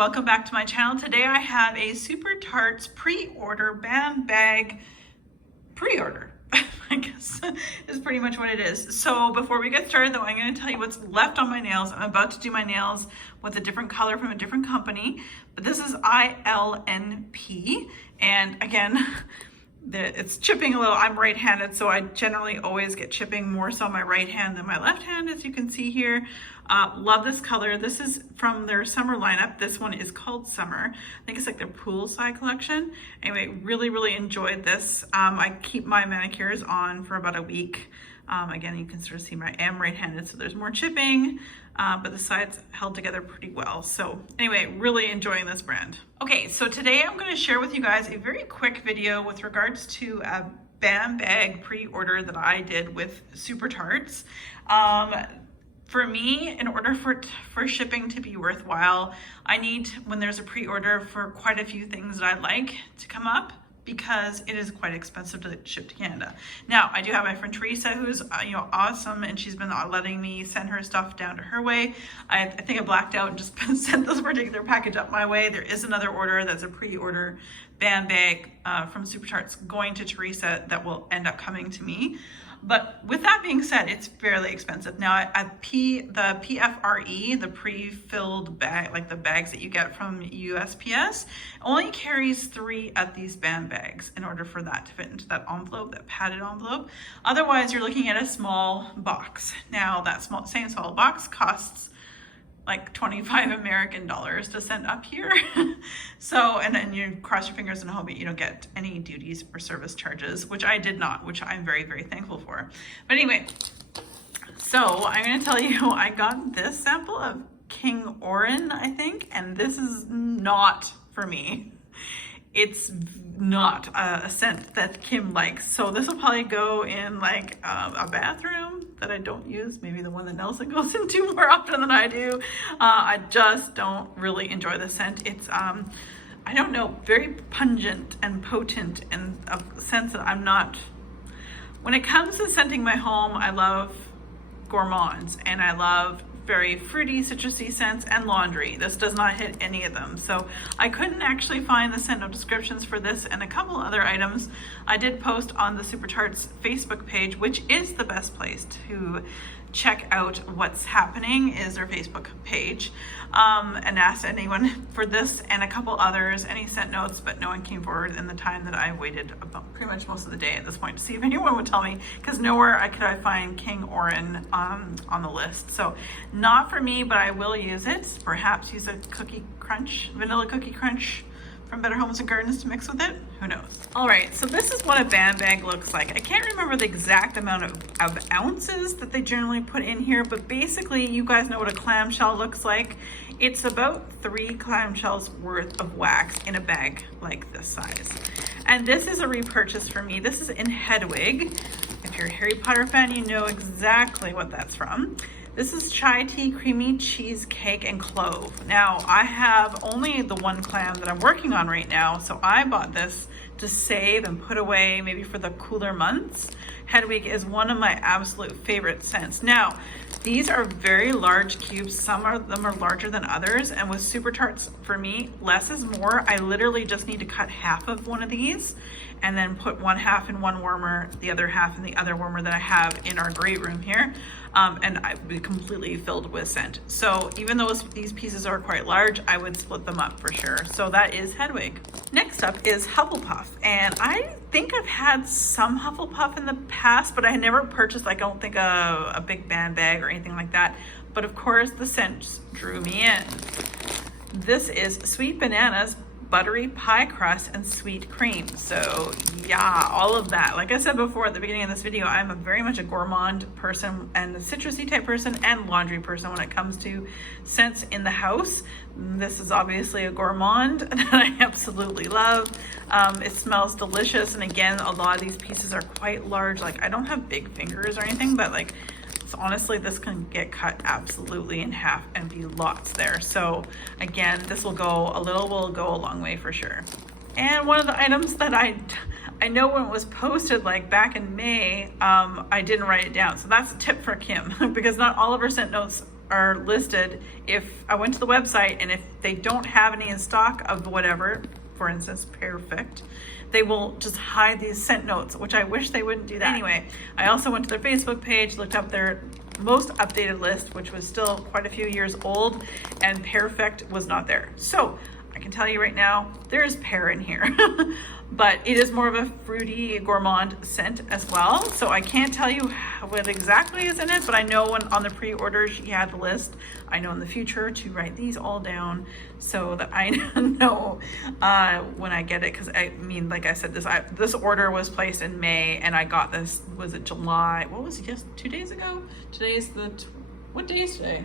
welcome back to my channel. Today I have a Super Tarts pre-order band bag pre-order. I guess is pretty much what it is. So before we get started though, I'm going to tell you what's left on my nails. I'm about to do my nails with a different color from a different company, but this is ILNP, and again, it's chipping a little. I'm right-handed, so I generally always get chipping more so on my right hand than my left hand, as you can see here. Love this color. This is from their summer lineup. This one is called Summer. I think it's like their poolside collection. Anyway, really enjoyed this. I keep my manicures on for about a week. Again, you can sort of see I am right-handed, so there's more chipping, but the sides held together pretty well. So anyway, really enjoying this brand. Okay, so today I'm going to share with you guys a very quick video with regards to a band bag pre-order that I did with Super Tarts. For me, in order for shipping to be worthwhile, I need, when there's a pre-order, for quite a few things that I like to come up, because it is quite expensive to ship to Canada. Now, I do have my friend Teresa, who's awesome, and she's been letting me send her stuff down to her way. I think I blacked out and just sent this particular package up my way. There is another order that's a pre-order band bag from Super Tarts going to Teresa that will end up coming to me. But with that being said, it's fairly expensive. Now, the PFRE, the pre-filled bag, like the bags that you get from USPS, only carries 3 of these band bags in order for that to fit into that envelope, that padded envelope. Otherwise, you're looking at a small box. Now, that same small box costs like 25 American dollars to send up here. So, and then you cross your fingers and hope you don't get any duties or service charges, which I did not, which I'm very thankful for. But anyway, so I'm going to tell you, I got this sample of King Orion, I think, and this is not for me. It's not a scent that Kim likes. So this will probably go in like a bathroom that I don't use, maybe the one that Nelson goes into more often than I do. I just don't really enjoy the scent. It's, I don't know, very pungent and potent, and a sense that I'm not, when it comes to scenting my home, I love gourmands and I love very fruity, citrusy scents and laundry. This does not hit any of them. So I couldn't actually find the scent note descriptions for this and a couple other items. I did post on the Super Tarts Facebook page, which is the best place to check out what's happening, is their Facebook page, and asked anyone for this and a couple others, any scent notes, but no one came forward in the time that I waited about pretty much most of the day at this point to see if anyone would tell me, because nowhere could I find King Orion on the list. So not for me, but I will use it. Perhaps use a cookie crunch, vanilla cookie crunch from Better Homes and Gardens to mix with it. Who knows? All right, so this is what a band bag looks like. I can't remember the exact amount of ounces that they generally put in here, but basically you guys know what a clamshell looks like. It's about 3 clamshells worth of wax in a bag like this size. And this is a repurchase for me. This is in Hedwig. If you're a Harry Potter fan, you know exactly what that's from. This is chai tea, creamy cheesecake, and clove. Now, I have only the 1 clam that I'm working on right now, so I bought this to save and put away maybe for the cooler months. Hedwig is one of my absolute favorite scents. Now, these are very large cubes. Some of them are larger than others, and with Super Tarts, for me, less is more. I literally just need to cut half of one of these and then put 1/2 in one warmer, the other half in the other warmer that I have in our great room here, and I'd be completely filled with scent. So even though these pieces are quite large, I would split them up for sure. So that is Hedwig. Next up is Hufflepuff, and I think I've had some Hufflepuff in the past, but I had never purchased, like, I don't think a big band bag or anything like that. But of course, the scent drew me in. This is Sweet Bananas, Buttery Pie Crust, and Sweet Cream. So yeah, all of that. Like I said before at the beginning of this video, I'm very much a gourmand person and a citrusy type person and laundry person when it comes to scents in the house. This is obviously a gourmand that I absolutely love. It smells delicious, and again, a lot of these pieces are quite large. Like, I don't have big fingers or anything, but like, so honestly, this can get cut absolutely in half and be lots there. So again, this will go a long way for sure. And one of the items that I know when it was posted, like back in May, I didn't write it down. So that's a tip for Kim, because not all of her scent notes are listed, if I went to the website and if they don't have any in stock of whatever, for instance, Perfect, they will just hide these scent notes, which I wish they wouldn't do that. Anyway, I also went to their Facebook page, looked up their most updated list, which was still quite a few years old, and Perfect was not there. So I can tell you right now, there's pear in here. But it is more of a fruity gourmand scent as well. So I can't tell you what exactly is in it, but I know when on the pre-order she had the list. I know in the future to write these all down so that I know when I get it. Because I mean, like I said, this order was placed in May, and I got this, was it July? What was it, just 2 days ago? Today's what day is today?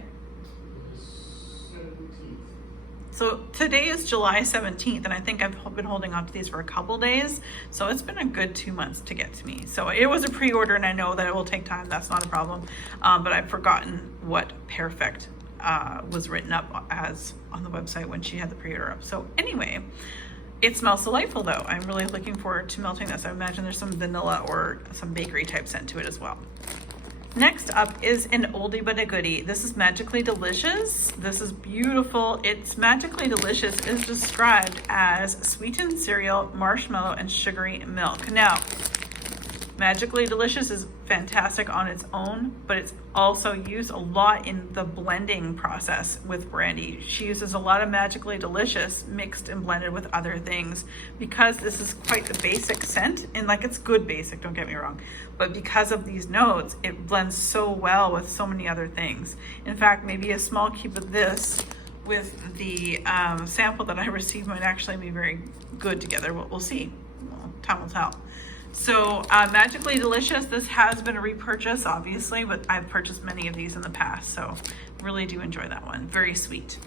So today is July 17th, and I think I've been holding on to these for a couple days. So it's been a good 2 months to get to me. So it was a pre-order, and I know that it will take time. That's not a problem. But I've forgotten what Perfect was written up as on the website when she had the pre-order up. So anyway, it smells delightful though. I'm really looking forward to melting this. I imagine there's some vanilla or some bakery type scent to it as well. Next up is an oldie but a goodie. This is Magically Delicious. This is beautiful. It's Magically Delicious is described as sweetened cereal, marshmallow, and sugary milk. Now, Magically Delicious is fantastic on its own, but it's also used a lot in the blending process with Brandy. She uses a lot of Magically Delicious mixed and blended with other things because this is quite a basic scent, and like it's good basic, don't get me wrong, but because of these notes, it blends so well with so many other things. In fact, maybe a small cube of this with the sample that I received might actually be very good together. We'll see. Well, time will tell. So Magically Delicious, this has been a repurchase obviously, but I've purchased many of these in the past, so really do enjoy that one. Very sweet.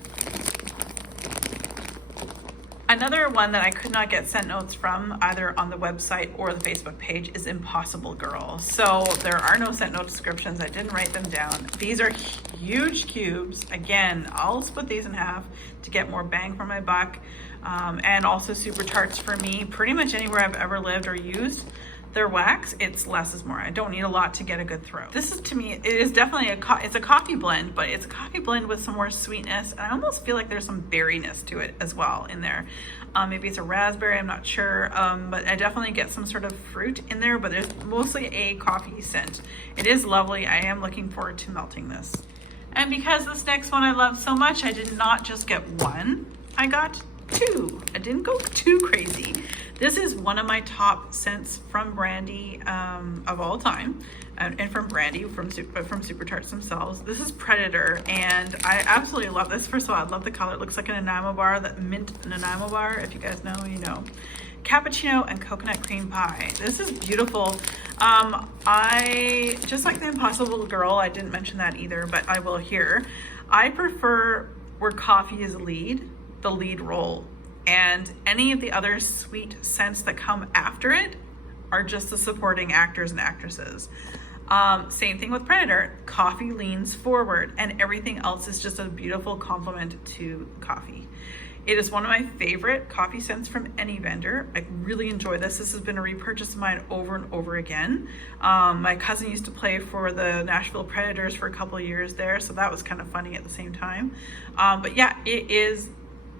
Another one that I could not get scent notes from either on the website or the Facebook page is Impossible Girl. So there are no scent note descriptions. I didn't write them down. These are huge cubes. Again, I'll split these in half to get more bang for my buck. And also Super Tarts for me. Pretty much anywhere I've ever lived or used their wax, it's less is more. I don't need a lot to get a good throw. This is, to me, it is definitely it's a coffee blend, but it's a coffee blend with some more sweetness. And I almost feel like there's some berryness to it as well in there. Maybe it's a raspberry, I'm not sure. But I definitely get some sort of fruit in there, but there's mostly a coffee scent. It is lovely. I am looking forward to melting this. And because this next one I love so much, I did not just get one, I got two. I didn't go too crazy. This is one of my top scents from Brandy of all time, and from Brandy, from Super Tarts themselves. This is Predator, and I absolutely love this. First of all, I love the color. It looks like an enamel bar, that mint enamel bar. If you guys know, you know. Cappuccino and coconut cream pie. This is beautiful. I just like the Impossible Girl. I didn't mention that either, but I will here. I prefer where coffee is the lead role, and any of the other sweet scents that come after it are just the supporting actors and actresses. Same thing with Predator. Coffee leans forward and everything else is just a beautiful complement to coffee. It is one of my favorite coffee scents from any vendor. I really enjoy this. This has been a repurchase of mine over and over again. My cousin used to play for the Nashville Predators for a couple of years there, so that was kind of funny at the same time. But yeah, it is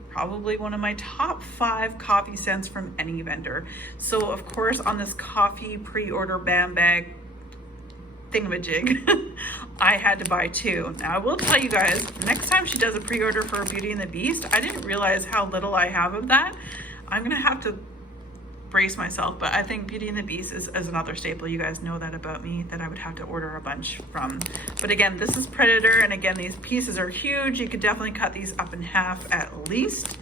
probably one of my top 5 coffee scents from any vendor. So of course on this coffee pre-order bam bag thingamajig, I had to buy 2. Now I will tell you guys, next time she does a pre-order for Beauty and the Beast, I didn't realize how little I have of that. I'm gonna have to brace myself, but I think Beauty and the Beast is another staple. You guys know that about me, that I would have to order a bunch from. But again, this is Predator, and again, these pieces are huge. You could definitely cut these up in half at least,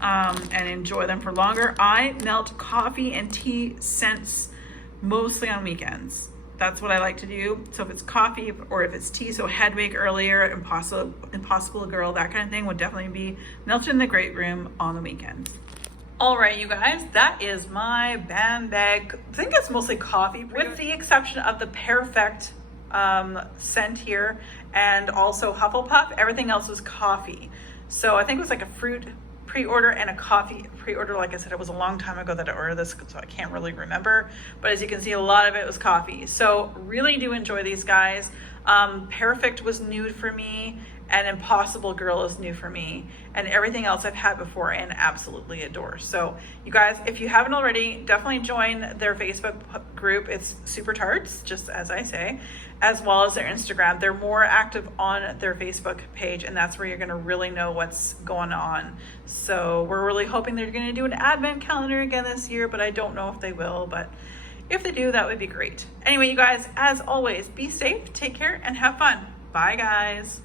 and enjoy them for longer. I melt coffee and tea scents mostly on weekends. That's what I like to do. So if it's coffee or if it's tea, so Hedwig earlier, Impossible Girl, that kind of thing would definitely be melted in the great room on the weekends. All right, you guys, that is my bam bag. I think it's mostly coffee, with the exception of the Perfect scent here, and also Hufflepuff. Everything else was coffee. So I think it was like a fruit pre-order and a coffee pre-order. Like I said, it was a long time ago that I ordered this, so I can't really remember. But as you can see, a lot of it was coffee. So really do enjoy these guys. Perfect was new for me, and Impossible Girl is new for me, and everything else I've had before and absolutely adore. So you guys, if you haven't already, definitely join their Facebook group. It's Super Tarts, just as I say, as well as their Instagram. They're more active on their Facebook page, and that's where you're going to really know what's going on. So we're really hoping they're going to do an advent calendar again this year, but I don't know if they will, but if they do, that would be great. Anyway, you guys, as always, be safe, take care, and have fun. Bye, guys.